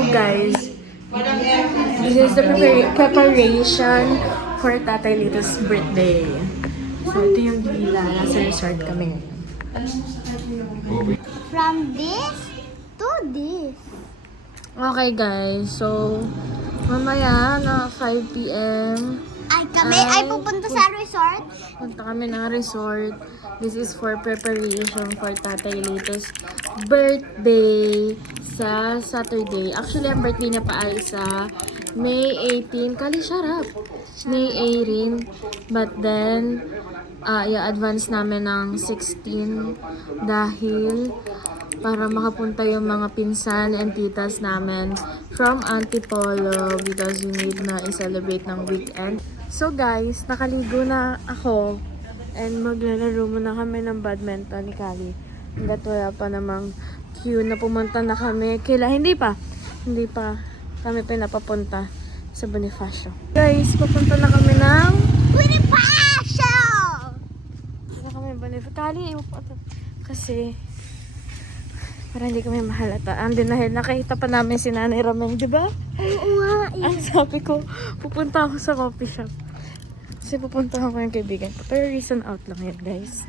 So guys, this is the preparation for Tatay Lito's birthday. So ito yung villa, nasa resort kami ngayon. From this to this. Okay guys, so mamaya na 5 p.m. Ay pupunta sa resort. Punta kami ng resort. This is for preparation for Tatay Lito's birthday sa Saturday. Actually, ang birthday niya pa ay sa May 18. Kali, shut up! May 18. But then, i-advance namin ng 16 dahil para makapunta yung mga pinsan and titas namin from Antipolo because we need na i-celebrate ng weekend. So guys, nakaligo na ako and maglalaro muna kami ng badminton ni Kali. Hanggat wala pa namang queue na pumunta na kami. Hindi pa kami pinapapunta sa Bonifacio. Guys, papunta na kami ng Bonifacio! Kali, kasi para hindi kami mahalata. Dahil nakita pa namin si Nanay Rameng, di ba? Oo nga. Ang sabi ko, pupunta ako sa coffee shop. Kasi pupuntahan ko yung kaibigan ko. Pero reason out lang yun, guys.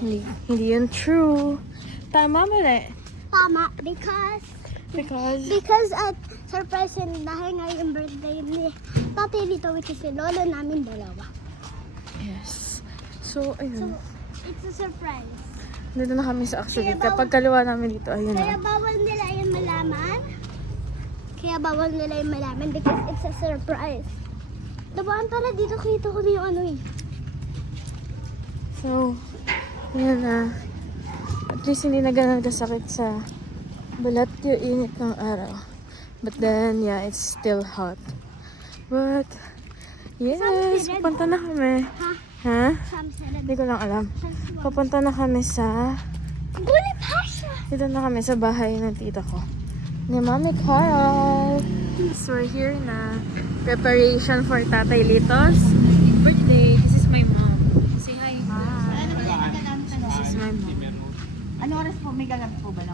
Hindi yun true. Tama, mali. Tama, because at surprise dahil nga yung birthday ni Tatay Lito, which is si lolo namin dalawa. Yes. So, So, ayun. it's a surprise. Dito na kami sa actually. Kapag kaliwa namin dito, ayun Kaya na. bawal nila yung malaman. Because it's a surprise. Dabaan pala dito, kita ko na yung ano eh. So, yun na. At least hindi na ganun kasakit sa balat yung init ng araw. But then, yeah, it's still hot. But, yes, pupunta na kami. Ha? Hindi ko lang alam. Papunta na kami sa... Bonifacio! Dito na kami sa bahay ng tita ko. Ni Mami Carol. So, we're here na. Preparation for Tatay Lito's birthday. This is my mom. Say hi. This is my mom. Ano oras po? May galang po ba?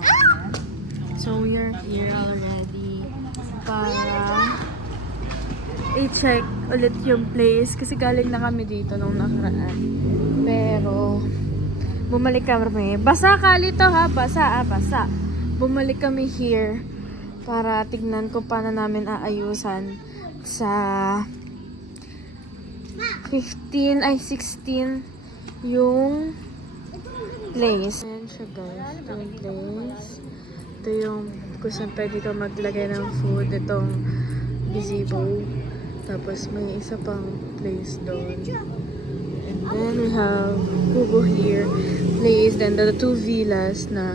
So, we're here already para i-check ulit yung place kasi galing na kami dito nung nakaraan. Pero, bumalik kami. Basa Kali to ha, basa. Bumalik kami here para tignan kung paano namin aayusan sa 16 yung place. Ayan siya guys, ito yung place. Ito yung kung saan pwede ka maglagay ng food. Itong gazebo. Tapos may isa pang place doon. And then we have Kubo here. Place. Then the two villas na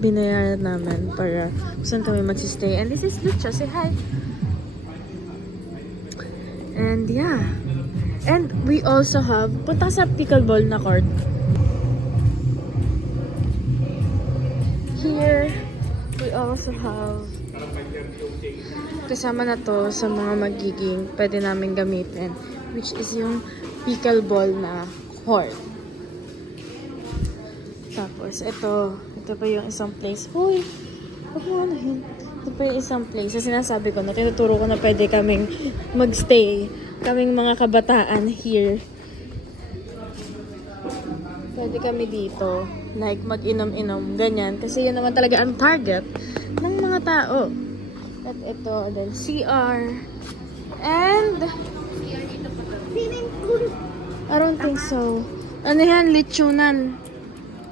binayaran namin para kung saan kami magsistay. And this is Lucha. Say hi! And yeah. And we also have punta sa pickleball na court. Here, we also have kasama na to sa mga magiging pwede namin gamitin, which is yung pickleball na court. Tapos, ito pa yung isang place. Hoy! Huwag mo ano yun. Ito pa yung isang place. Sa sinasabi ko na, tinuturo ko na pwede kaming magstay. Kaming mga kabataan here. Pwede kami dito. Like, mag-inom-inom. Ganyan. Kasi yun naman talaga ang target ng mga tao. At ito, then CR. And I don't think so. Ano yan? Lechonan.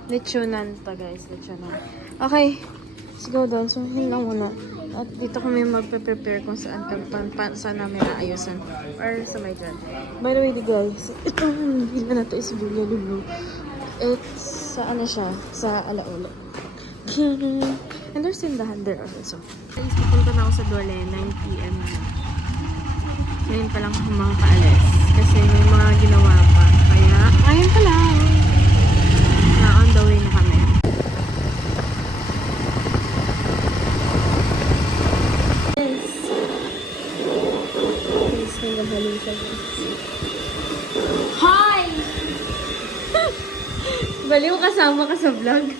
Lechonan to guys. Lechonan. Okay. Let's go doon. So, yun lang muna. At dito kami magpe-prepare kung saan namin naayusan. Or sa may dyan. By the way, guys, itong villa na to is Villa Lulu. It's sa ano siya? Sa Alaolo. And there's tindahan there also. Guys, pupunta na ako sa Dole, 9 p.m. Ngayon pa lang ako mga paalis. Kasi may mga ginawa pa. Kaya, ngayon pa lang. Na on the way na kami. Yes. Please, nagagaling siya. Hi! Baliw kasama ka sa vlog.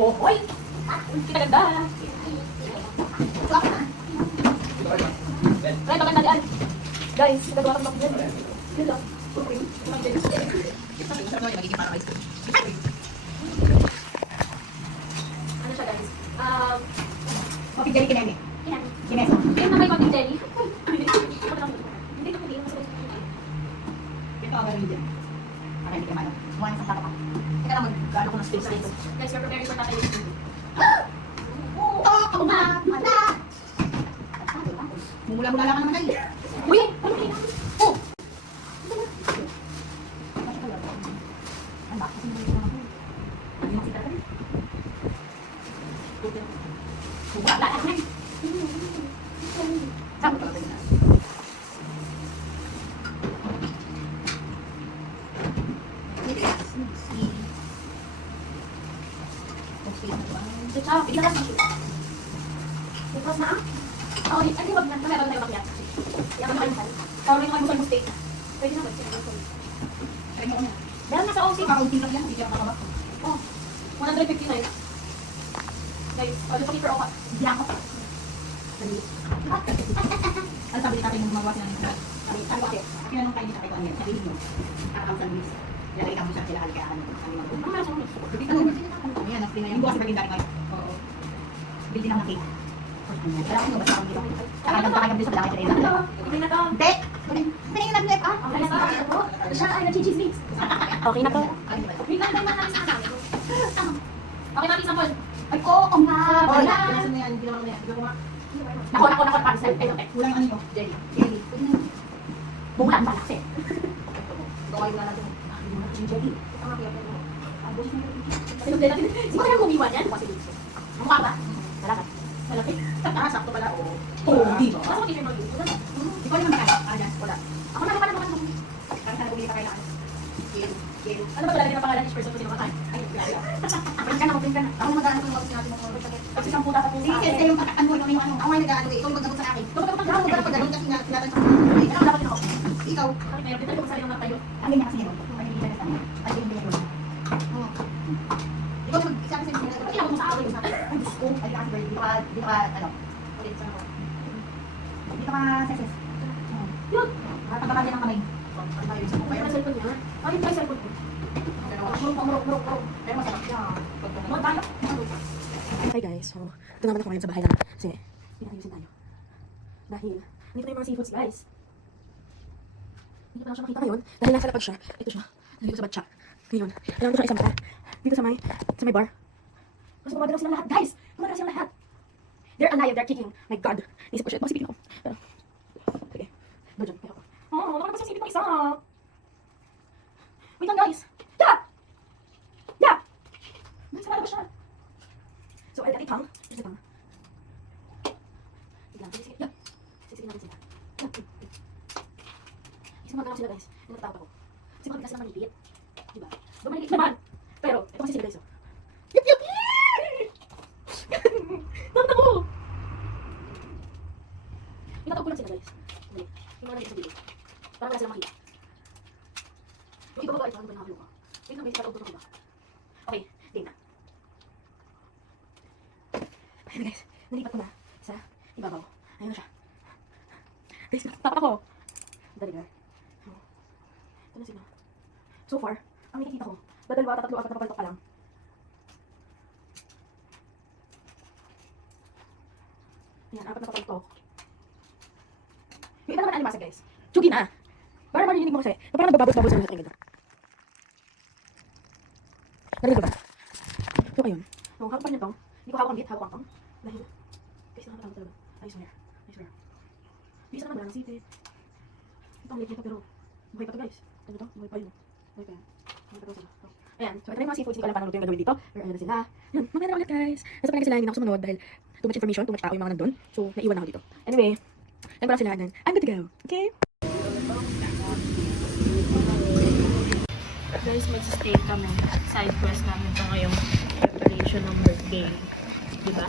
Oh, hoy! Kita ganda! Ay, maganda yan! Guys, nagagawa ko ng yan. Yun lang. Ano siya guys? Coffee jelly kineme. Kineso. Kaya na may coffee jelly. Hindi ko hindi. Ito ang gawin dyan. Para hindi ka malo. Buwan sa tata pa. Teka lang, mag-ano ko ng space dito. Guys, you're preparing for tatay. Oo nga! Mata! Mumula-mula lang ka naman kayo. Uy! Ano kayo? Oh! Ano ba? Kasi hindi ko naman kayo. Ano yung sita ka rin? Wala ka rin. Saan ko talaga na? Bukas na ah? Oo, ay di wag na. Meron tayo makiyak. Yan ang almusal. Tawag yung almusal mo steak. Pwede na ba? Try mo na. Meron na sa OC. Kakaunti lang yan. Hindi ka makakabak. Oh, 159. Guys, pwede pa keeper o ka. Hindi ako. Ano sabi ni tatay mo gumawa sila ng isa? Sabi kasi, kinanong kayo ni tatay ko ano yan. Sabi niyo, kakam sa Luis. Lalagay ka mo siya sila kaya ano. Sabi mo, ano na siya? Hindi ka naman. Ayan, ang pinayang. Yung bukas bagay dati ngayon. Oo. Bildi na nakita. Wala akong nabasa akong dito. Kakagam kakagam dito sa langit na ito. Okay na to. Hindi! Tingin na blip ah. Okay na to. Siya ay nag-cheese Okay na to. Wait lang, tayo natin sa kasama. Okay, mami, sample. Ay, oo nga. Wala. Pinasan mo yan. Ginawa mo na yan. Nako, pansel. Kulang ano yun? Jelly. Bumulan ba kasi? Gawin na natin. Jelly. Siguro na gumiwan yan. Mukha ba? Malaki. Malaki? Sakto pala. Oo, di ba? Mas mag-teacher mo yun. Di ko naman makaya. Wala. Ako na naman. Kami sana bumili pa kayo na. Ano ba talaga ng pangalan each person kung sino makain? Ay, print ka na. Ako mag-ano kung mag-sinabi mo kung kasi isang puta sa pusa. Sige, yung ano, yung ano. Ako ay nag-ano eh. Ikaw mag-abot sa akin. Ikaw mag-abot kasi tinatanong sa akin. Ano dapat ako? Ikaw. Bakit mayroon? Dito ko sa iyo ng tayo. Ang ganyan kasi yun. Ay, hindi ka na. Ay, hindi ka na. Ikaw mag-isa kasi hindi ka na. Mo sa akin. Ay, Diyos ko. Ay, kasi dito ka, ano. Ulit sa ako. Dito ka, success. Yun. Pagkakali ng kamay. Kaya na cellphone niya. Ay, yung cellphone ko. Murok. Pero masarap siya. Hi guys, so ito naman ako ngayon sa bahay namin kasi pinayusin tayo. Dahil, nandito na yung mga seafoods guys. Hindi pa lang siya makita ngayon dahil nasa lapag siya. Ito siya, nandito sa batsa. Ngayon, kailangan ko siya isang mata. Dito sa may bar. Kasi kumagalaw silang lahat guys! Kumagalaw silang lahat! They're alive, they're kicking. My God! Naisip ko siya, masipin ako. Pero, sige. Doon, pero ako. Oh, nakalabas yung sipin ng isa. Wait lang guys! Yeah! Guys, wala ba siya? So, I'll cut it tongue. Here's the tongue. Sige lang, sige. Yeah. Sige natin sila. Yeah. Kasi magkakaw sila guys. Yung natatakot ako. Kasi mga bigas sila manipit. Diba? Lumaligit naman. Pero, ito kasi sila guys. Yup! Tanda ko! Pinataw ko lang sila guys. Hindi. Yung mga nandito sa video. Para wala silang makita. Yung iba ba ito? Ano ba nakakalo ko? Wait lang guys, patawag ko ito ba? Okay, game na. Ayun guys, nalipat ko na sa ibabaw. Ayun na siya. Guys, takot ako. Dali ka. Ito na sila. So far, ang nakikita ko, dalawa, tatlo, apat na papaltok pa lang. Ayan, apat na papaltok. Yung iba naman animasa guys. Tsugi na. Para marinig mo kasi, parang nagbababos-babos sa mga tingin. Narinig ko ba? So ayun, kung hawak pa niya to, hindi ko hawak ang bit, hawak ang tong. Dahil, guys, nakakatawa talaga. I swear. Hindi sa naman ba, nasipit. Ito ang late nito pero, buhay pa to guys. Ano to? Buhay pa yun. Buhay pa yan. Buhay pa to sila. So, ayan, so ito na yung mga seafoods, hindi ko alam paano luto yung gagawin dito. Pero ayun na sila. Yun, mamaya na ulit guys. Nasa palagi sila, hindi na ako sumunod dahil too much information, too much tao yung mga nandun. So, naiwan na ako dito. Anyway, yan ko lang sila, then I'm good to go. Okay? Guys, mag-stay kami. Side quest namin ito ngayong preparation ng birthday. Diba?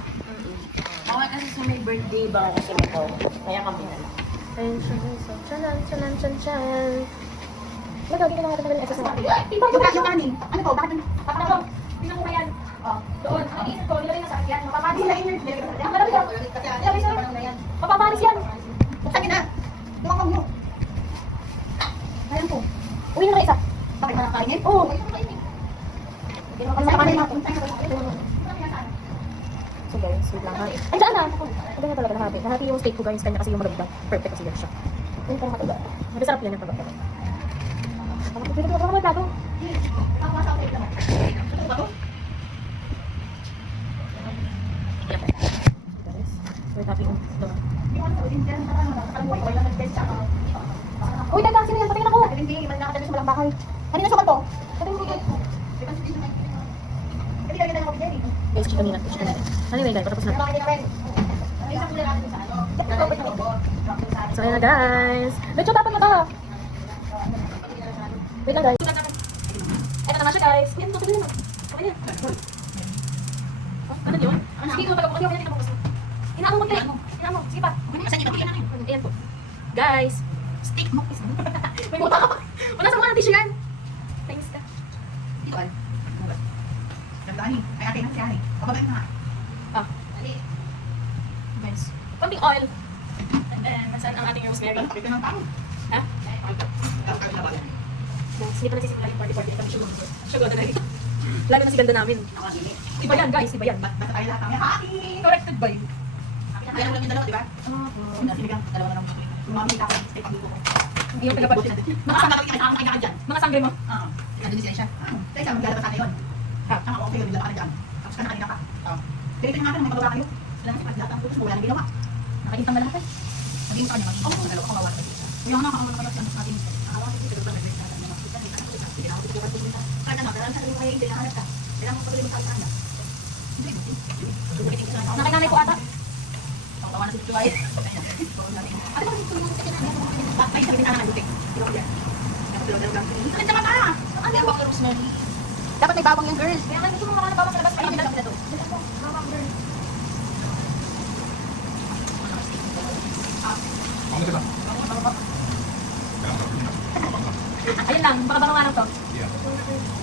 Ako kasi sa may birthday ba kasi ito. Kaya kami na lang. Ayun siya guys. So, chanan. Magkagin na natin ng exercise natin. Yung kanin. Ano to? Bakit? Tapos, tingnan mo ba yan? Doon. Ang isip ko, nilagay na sa akin. Mapapalis na inner. Ang malapit yan. Ilagay sa mapapalis yan. Buksan niyo na. Tumakang mo. Ayan po. Uwi na kayo isa. Bakit ba nakain yan? Oo. Hindi naman kasi kanin natin. So guys, wait lang ha. Ay, saan na? Ano na talaga nahati? Nahati yung steak ko guys, kanya kasi yung maganda. Perfect kasi yan siya. Yung parang mataga. Masarap yan yung pagkakita. Pwede ko baka maglago. Guys, wait natin yung dog. Uy, teka, sino yan? Patingin ako! Hindi, man nakatabi sa malang bakal. Kanina sukat to. Patingin ko guys. Hindi kami tayo mag-dairy. Guys, chicken nila. Chicken nila. Anyway guys, patapos na. Pero hindi namin. May isang kulay natin sa ano. So ayun na guys. Medyo dapat na ka. Wait lang guys. Ito na nga siya guys. Yan, tutuloy naman. Okay na. Ano yun? Sige ko, pag-umakyo ko yan, ito mo. Inaamo mo tayo. Inaamo. Sige pa. Asan yung kapila namin? Ayan po. Guys. Steak mo. May muta ka pa. Wala sa mga tissue yan. Thanks ka. Dito ay. Ganda ani. Ay akin ang siya. Papabayin na nga. Ah. Guys. Konting oil. And then, nasaan ang ating rosemary? Pwede ng tao. Ha? Kakakalabas. Guys, hindi pa nagsisimula yung party-party. Kami sugar na lagi. Lalo na si ganda namin. Iba yan guys, iba yan. Basta tayo lahat kami. Happy! Corrected by you. Kaya lang yung dalawa, di ba? Sinigang, dalawa na lang. Lumamit ako. Steak dito ko. Hindi yung tagapag. Mga sanggal ka kami ka dyan. Mga sangre mo. Oo. Nandun siya siya. Teka, maglalabas sana yun. Ha? Saka ako kayo, nilabas ka na dyan. Tapos ka na kanina ka. Ganito yung natin, may magawa kayo. Sila na siya, lahat ng putos mo, wala nang ginawa. Nakikita na lahat eh. Sabihin sa kanya, oh, nagalaw ko, kawawa ka dito. Kaya nga, kawawa kayo sa natin. Nakawawa ka dito, nagalaw ka dito. Sige na ako dito, kapag dito. Kaya na, kailangan sa rin kayo, hindi nakahanap ka. Kailangan mo patuloy mo sa kanya. Nakinanay ko ata. Tawa na si Chuay. Ano ba dito yung sakit na? Ay, sabihin na nga ng butik. Dito ko dyan. Nakatulog lang. Sakit naman ka! Ano yung bawang rosemary? Dapat may bawang yung girls. Kaya nga gusto mo mga nabawang sa labas. Ay, yung dalawa na to. Bawang girl. Ayun lang, baka nga lang to.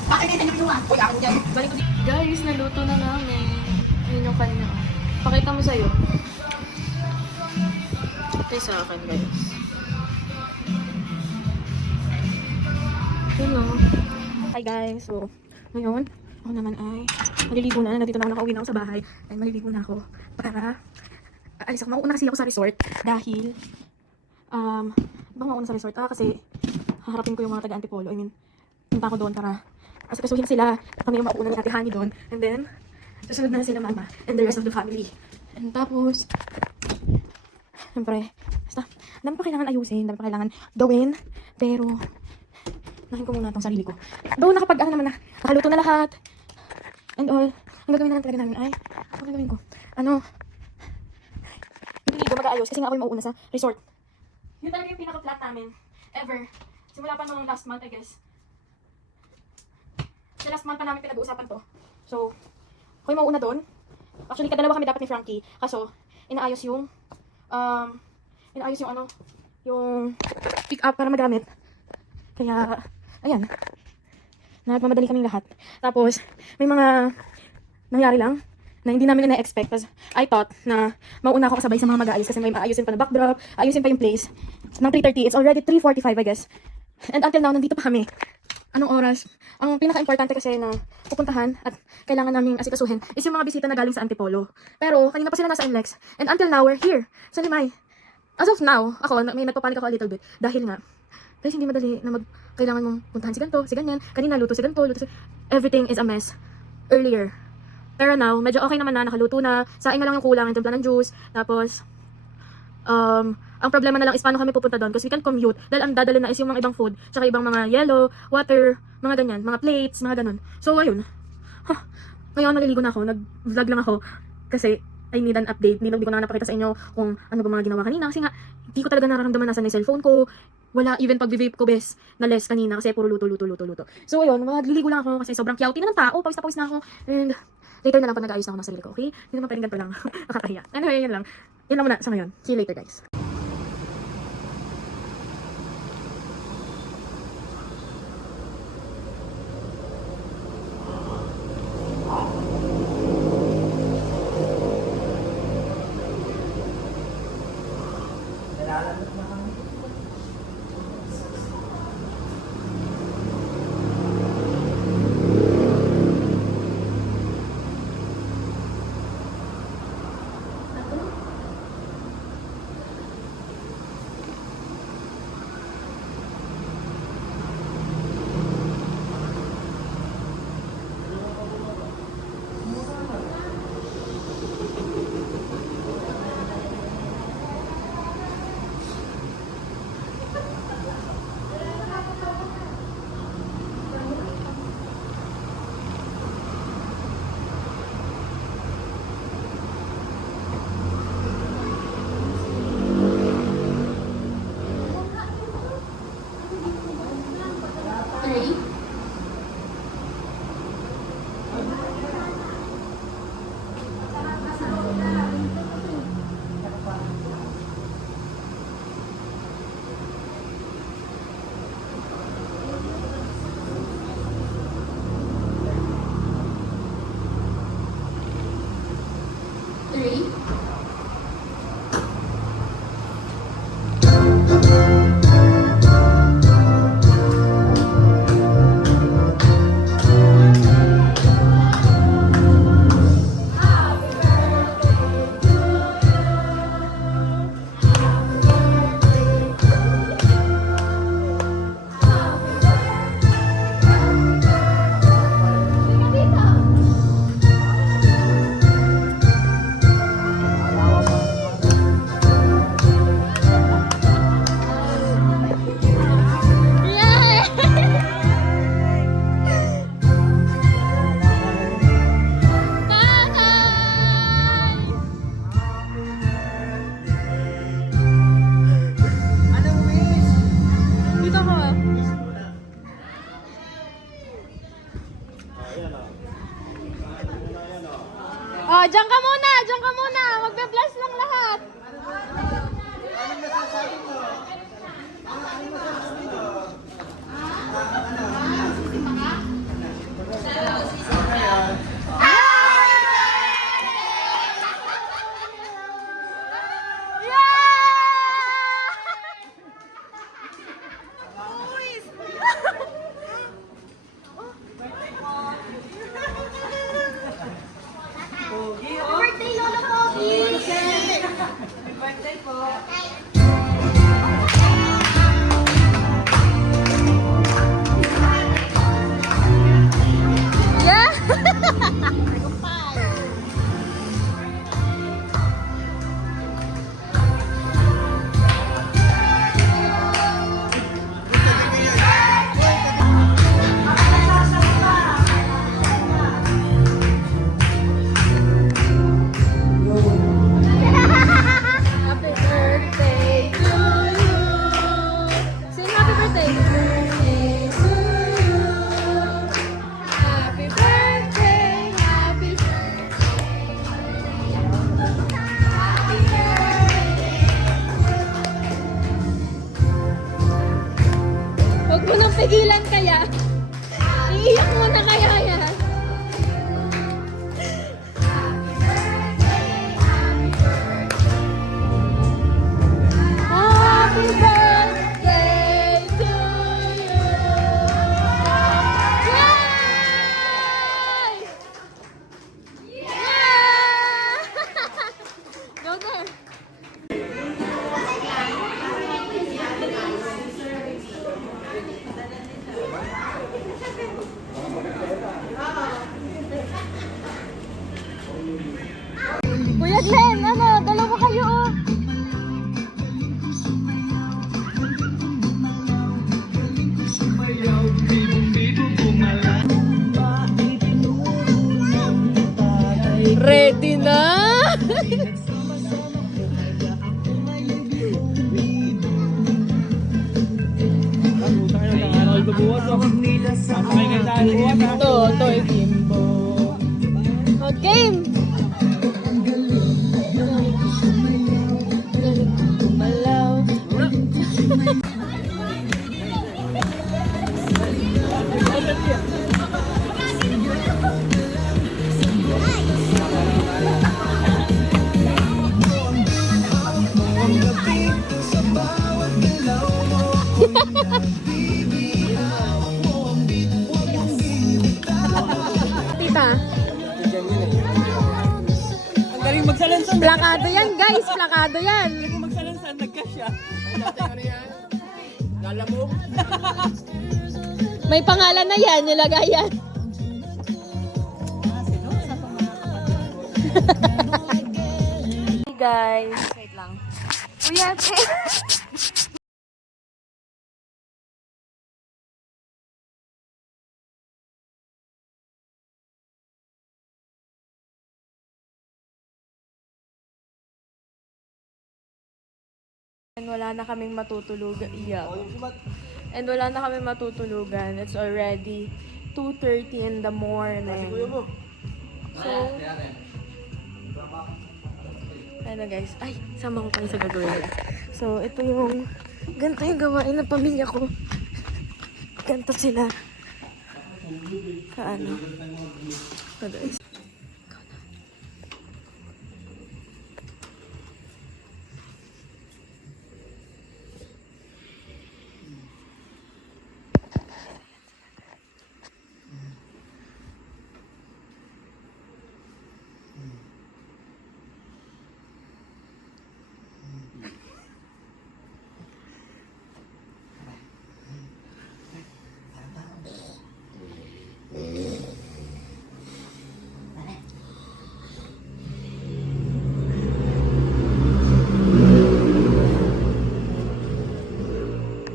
Bakit hindi niyo kinuha? Uy, ako dyan. Balik ko dito. Guys, naluto na namin. Yun yung kanya. Pakita mo sa'yo. Ito yung sa akin, guys. Yun o. Hi guys, so ngayon, ako naman ay maliligo na. Nandito na ako, nakauwi na ako sa bahay. Ay maliligo na ako para aalis ako. Mauna kasi ako sa resort dahil bang mauna sa resort? Kasi haharapin ko yung mga taga-Antipolo. I mean, punta ako doon para asikasuhin sila. Kami yung mauna ni Ate Hani doon. And then, susunod na sila mama and the rest of the family. And tapos, siyempre, basta, dami pa kailangan ayusin, dami pa kailangan gawin. Pero, nahin ko muna itong sarili ko. Though nakapag ano naman na, nakaluto na lahat. And all, ang gagawin na lang talaga namin ay, ang gagawin ko, hindi ko mag-aayos kasi nga ako yung mauuna sa resort. Yun talaga yung pinaka-flat namin, ever. Simula pa noong last month, I guess. Sa last month pa namin pinag-uusapan to. So, ako yung mauuna doon. Actually, kadalawa kami dapat ni Frankie. Kaso, inaayos yung yung pick up para magamit. Kaya, ayan. Nagmamadali kaming lahat. Tapos, may mga nangyari lang na hindi namin na-expect. Kasi I thought na mauna ako kasabay sa mga mag-aayos kasi may maayusin pa na backdrop, ayusin pa yung place. Ng 3:30, it's already 3:45 I guess. And until now, nandito pa kami. Anong oras? Ang pinaka-importante kasi na pupuntahan at kailangan naming asikasuhin is yung mga bisita na galing sa Antipolo. Pero, kanina pa sila nasa NLEX. And until now, we're here sa Limay. As of now, ako, may nagpapanik ako a little bit. Dahil nga, guys, hindi madali na kailangan mong puntahan si ganito, si ganyan. Kanina, luto si ganito, everything is a mess. Earlier. Pero now, medyo okay naman na, nakaluto na. Saing na lang yung kulang, yung timpla ng juice. Tapos, ang problema na lang is paano kami pupunta doon kasi we can commute. Dahil ang dadali na is yung mga ibang food, tsaka ibang mga yellow, water, mga ganyan, mga plates, mga ganun. So, ayun. Ngayon, naliligo na ako, nag-vlog lang ako kasi I need an update. Hindi ko na napakita sa inyo kung ano ba mga ginawa kanina. Kasi nga, hindi ko talaga nararamdaman nasa na yung cellphone ko. Wala, even pag-vape ko, bes, na less kanina kasi puro luto. So, ayun, magliligo lang ako kasi sobrang kyauti na ng tao. Pawis na ako. And later na lang pag nag-ayos na ako ng sarili ko, okay? Hindi naman paringgan pa lang. Nakakahiya. Anyway, yun lang. Yun lang muna sa ngayon. See you later, guys. mo nang pigilan kaya? Iiyak mo na kaya yan? Happy birthday to you! Yay! Yeah! Go there! Kuya Glenn, ano? Dalawa kayo, oh. Ready na? Ito, Kimbo. O, game! Malaw. Tita. Ang galing magsalansan. Plakado yan, guys. Plakado yan. Kung magsalansan, nagkasya. May pangalan na yan. Nilagay yan. Hey guys. Wait lang. Kuya, And wala na kaming matutulugan. Yeah. And wala na kaming matutulugan. It's already 2:30 in the morning. So, ano guys, ay, sama ko kayo sa gagawin. So, ito yung, ganito yung gawain ng pamilya ko. Ganito sila. Sa ano. So guys.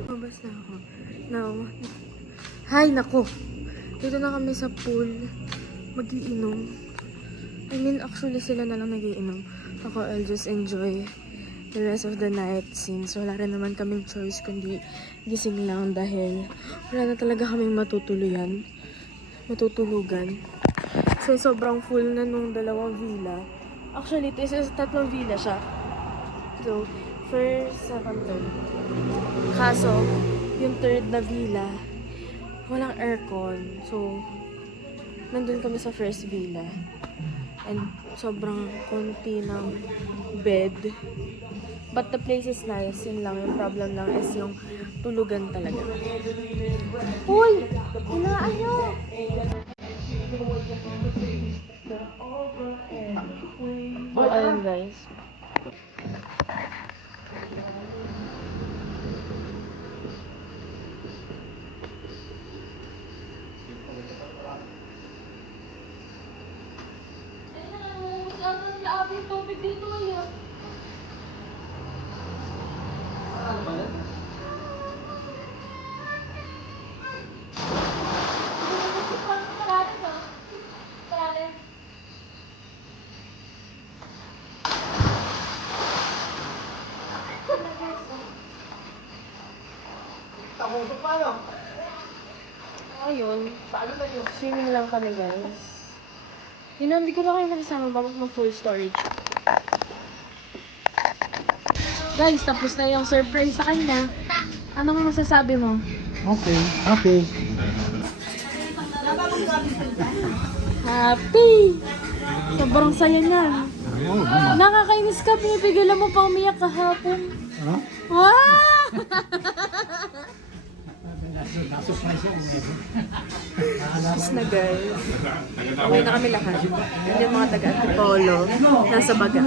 Mabas na ako. Now, hi, nako. Dito na kami sa pool. Mag-iinom. I mean, actually sila na lang nag-iinom. Ako, I'll just enjoy the rest of the night since wala rin naman kaming choice kundi gising lang dahil wala na talaga kaming matutulugan. So, sobrang full na nung dalawang villa. Actually, ito is tatlong villa siya. So, first, second, third. Kaso, yung third na villa, walang aircon. So, nandun kami sa first villa. And sobrang konti ng bed. But the place is nice. Yun lang. Yung problem lang is yung tulugan talaga. Uy! Hinaan nyo! So, ayun guys. Dito ngayon. Ayun. Swimming lang kami guys. Yun know, hindi ko na kayo makasama bakit mag-full storage. Guys, tapos na yung surprise sa kanya. Ano mo masasabi mo? Okay, okay. Happy! Sobrang saya niyan. Oo, naman. Nakakainis ka, pinipigilan mo pa umiyak kahapon. Ha? Ah! Tapos na guys. Okay na kami lahat. And yung mga taga-Antipolo, nasa Baga.